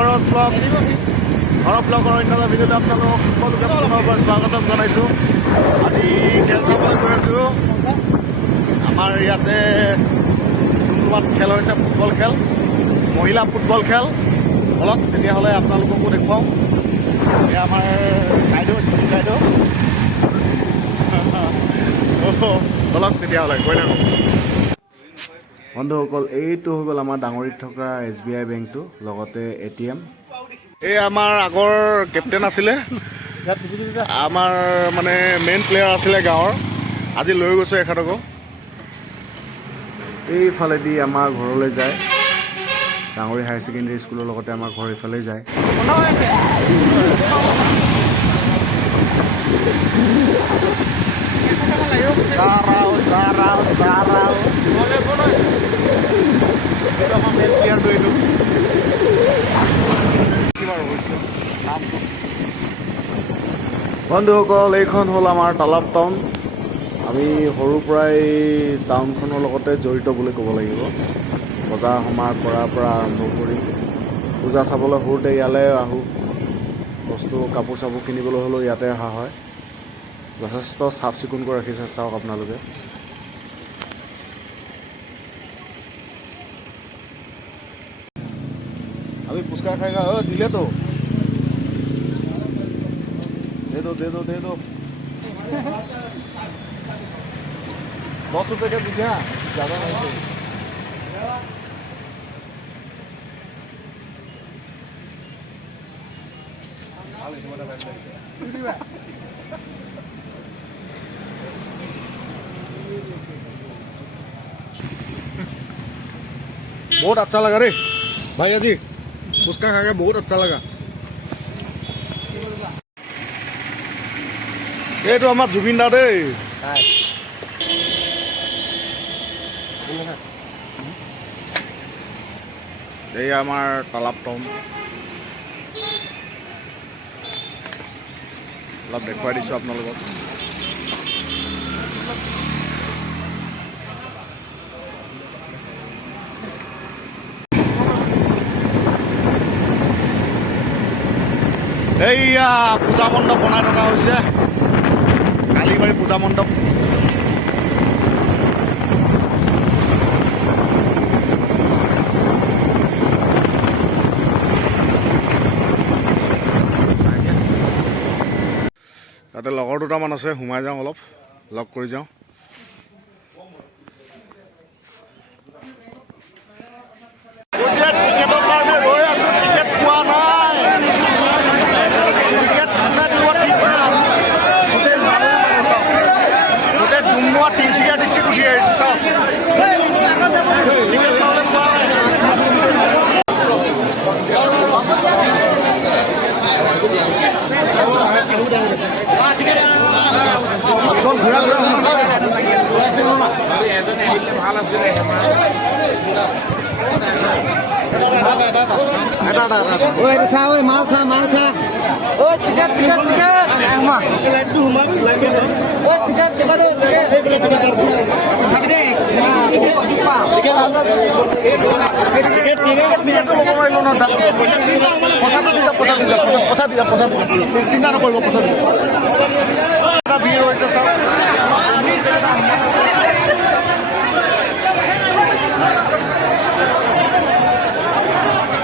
হৰস blog ব্লগৰ অন্য এটা ভিডিঅ'লৈ আপোনালোকক সকলোকে পুনৰবাৰ স্বাগতম জনাইছোঁ। আজি খেল চাবলৈ গৈ আছোঁ। আমাৰ ইয়াতে টুমটুমাত খেল হৈছে, ফুটবল খেল, মহিলা ফুটবল খেল। বলক তেতিয়াহ'লে আপোনালোককো দেখুৱাওঁ। এয়া আমাৰ বাইদেউ, বাইদেউ বলক তেতিয়াহ'লে গৈ থাকোঁ। বন্ধুসকল, এইটো হৈ গ'ল আমাৰ ডাঙৰিত থকা SBI বেংকটো, লগতে ATM। এই আমাৰ আগৰ কেপ্টেইন আছিলে, আমাৰ মানে মেইন প্লেয়াৰ আছিলে গাঁৱৰ। আজি লৈ গৈছোঁ এখেতকো। এইফালেদি আমাৰ ঘৰলৈ যায়, ডাঙৰি হায়াৰ ছেকেণ্ডেৰী স্কুলৰ লগতে আমাৰ ঘৰ এইফালেই যায়। বন্ধুসকল, এইখন হ'ল আমাৰ তালাপ টাউন। আমি সৰুৰ পৰাই টাউনখনৰ লগতে জড়িত বুলি ক'ব লাগিব। বজাৰ সমাৰ কৰাৰ পৰা আৰম্ভ কৰি পূজা চাবলৈ সৰুতে ইয়ালৈ আহোঁ। বস্তু কাপোৰ চাপোৰ কিনিবলৈ হ'লেও ইয়াতে অহা হয়। যথেষ্ট চাফ চিকুণকৈ ৰাখিছে, চাওক আপোনালোকে। আমি ফুচকা খাই দিলেতো दे दो 10 रुपये का दीजिए, ज़्यादा नहीं। बहुत अच्छा लगा रे भैया जी, उसका खा के बहुत अच्छा लगा। এইটো আমাৰ জুবিন দা দেই। এই আমাৰ তালাপ টাউন অলপ দেখুৱাই দিছোঁ আপোনালোকক। এইয়া পূজা মণ্ডপ বনাই থকা হৈছে, কালীবাৰী পূজা মণ্ডপ। তাতে লগৰ দুটামান আছে, সোমাই যাওঁ, অলপ লগ কৰি যাওঁ। টিকেটৰ কাৰণে ৰৈ আছোঁ, টিকেট পোৱা নাই। টিকেট কোনে দিব ঠিক নাই। গোটেই ডুমডুমা তিনিচুকীয়া ডিষ্ট্ৰিক্ট উঠি আহিছে, চাওক। টিকেট প্ৰব্লেম পোৱা নাই। ঘূৰা ঘূৰা ভাল আছে। চা ঐ, মাল চা, মাল চা। টিকেট টিকেট টিকেট চিন্তা নকৰিব, পইচা এটা ভিৰ হৈছে, চাওক।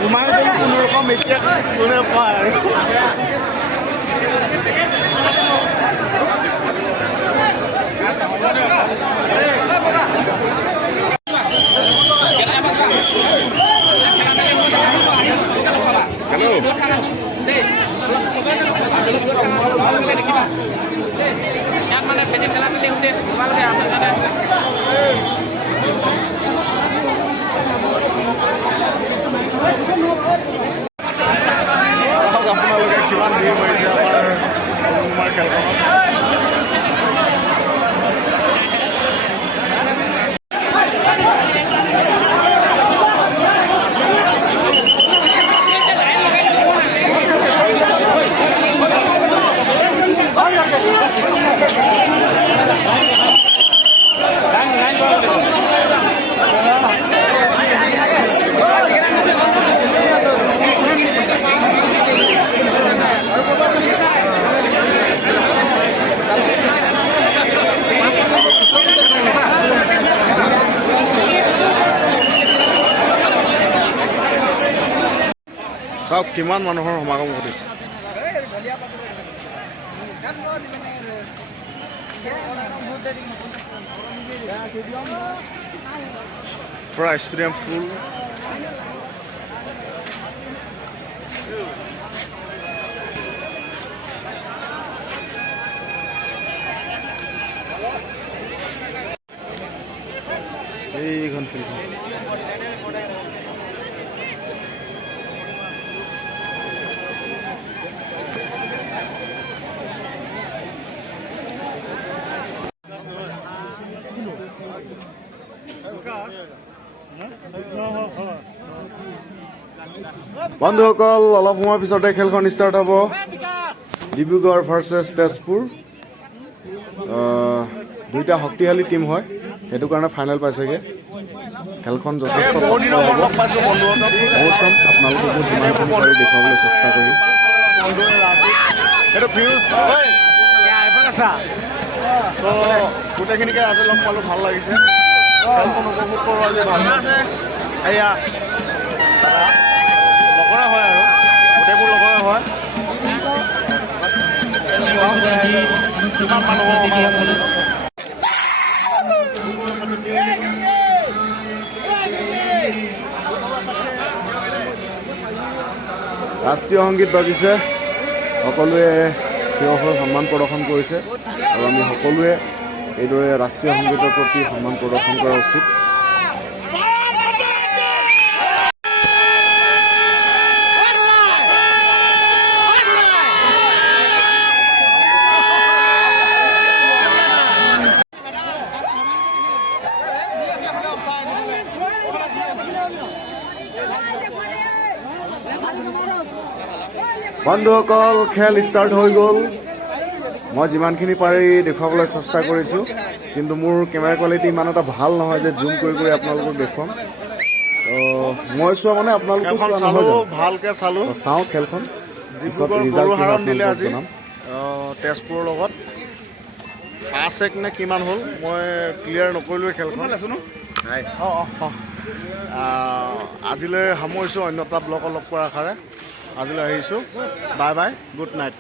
সোমাই গ'ল কোনোৰকম, এতিয়া কোনে পায় আৰু। আপোনালোকে কিমান ভিৰ কৰিছে আমাৰ খেলখনত। চাওক কিমান মানুহৰ সমাগম ঘটিছে। পুৰা ষ্টেডিয়াম ফুল। এইখন ফিল্ডখন বন্ধুসকল, অলপ সময় পিছতে খেলখন ষ্টাৰ্ট হ'ব। ডিব্ৰুগড় ভাৰ্চেছ তেজপুৰ, দুইটা শক্তিশালী টিম হয়, সেইটো কাৰণে ফাইনেল পাইছেগৈ। খেলখন যথেষ্ট ময়ো চাম, আপোনালোককো যিমানখিনি পাৰি দেখুৱাবলৈ চেষ্টা কৰিম। তো গোটেইখিনিকে আজি লগ পালোঁ, ভাল লাগিছে। খেলখন উপভোগ কৰোঁ আজি ভাল। এয়া লগৰে হয় আৰু গোটেইবোৰ লগৰে হয়। কিমান মানুহৰ সমাগম আছে। ৰাষ্ট্ৰীয় সংগীত বাজিছে, সকলোৱে থিয় হৈ সন্মান প্ৰদৰ্শন কৰিছে আৰু আমি সকলোৱে এইদৰে ৰাষ্ট্ৰীয় সংগীতৰ প্ৰতি সন্মান প্ৰদৰ্শন কৰা উচিত। বন্ধুসকল, খেল ষ্টাৰ্ট হৈ গ'ল। মই যিমানখিনি পাৰি দেখুৱাবলৈ চেষ্টা কৰিছোঁ, কিন্তু মোৰ কেমেৰা কোৱালিটি ইমান এটা ভাল নহয় যে জুম কৰি কৰি আপোনালোকক দেখুৱাম। মই চোৱা মানে আপোনালোকে ভালকৈ চালোঁ, চাওঁ খেলখন। জনাম তেজপুৰৰ লগত 5-1 নে কিমান হ'ল, মই ক্লিয়াৰ নকৰিলোৱে খেলখন। আজিলৈ সামৰিছোঁ, অন্য এটা ব্লগত লগ পোৱাৰ আশাৰে আজিলৈ আহিছোঁ। Bye bye, good night.